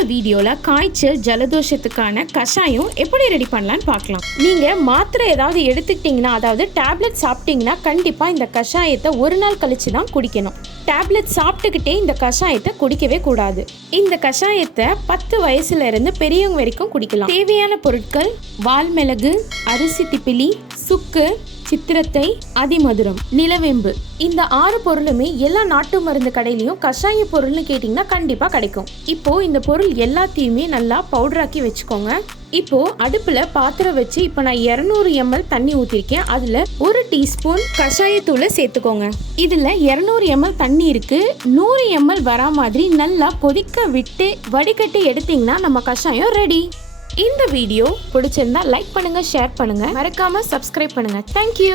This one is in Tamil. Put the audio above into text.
இன்னொரு வீடியோல காய்ச்சல் ஜலதோஷத்துக்கான கஷாயம் எப்படி ரெடி பண்ணலான்னு பார்க்கலாம். நீங்க மாத்திரை ஏதாவது எடுத்துக்கிட்டீங்கன்னா, அதாவது டேப்லெட் சாப்பிட்டீங்கன்னா கண்டிப்பா இந்த கஷாயத்தை ஒரு நாள் கழிச்சு தான் குடிக்கணும். டேப்லெட் சாப்பிட்டுக்கிட்டே இந்த கஷாயத்தை குடிக்கவே கூடாது. இந்த கஷாயத்தை 10 வயசுல இருந்து பெரியவங்க வரைக்கும் குடிக்கலாம். தேவையான பொருட்கள்: வால் மிளகு, அரிசி திப்பிலி, சுக்கு, சித்திரத்தை, அதிமதுரம், நிலவேம்பு. இந்த 6 பொருளுமே எல்லா நாட்டு மருந்து கடையிலையும் கஷாய பொருள்னு கேட்டிங்கன்னா கண்டிப்பா கிடைக்கும். இப்போ இந்த பொருள் எல்லாத்தையுமே நல்லா பவுடராக்கி வச்சுக்கோங்க. இப்போ அடுப்புல பாத்திரம் வச்சு இப்போ நான் 200 ml தண்ணி ஊற்றிருக்கேன். அதுல 1 டீஸ்பூன் கஷாயத்தூளை சேர்த்துக்கோங்க. இதுல 200 ml தண்ணி இருக்கு. 100 ml வரா மாதிரி நல்லா கொதிக்க விட்டு வடிகட்டி எடுத்தீங்கன்னா நம்ம கஷாயம் ரெடி. இந்த வீடியோ பிடிச்சிருந்தா லைக் பண்ணுங்க, ஷேர் பண்ணுங்க, மறக்காம சப்ஸ்கிரைப் பண்ணுங்க. தேங்க்யூ.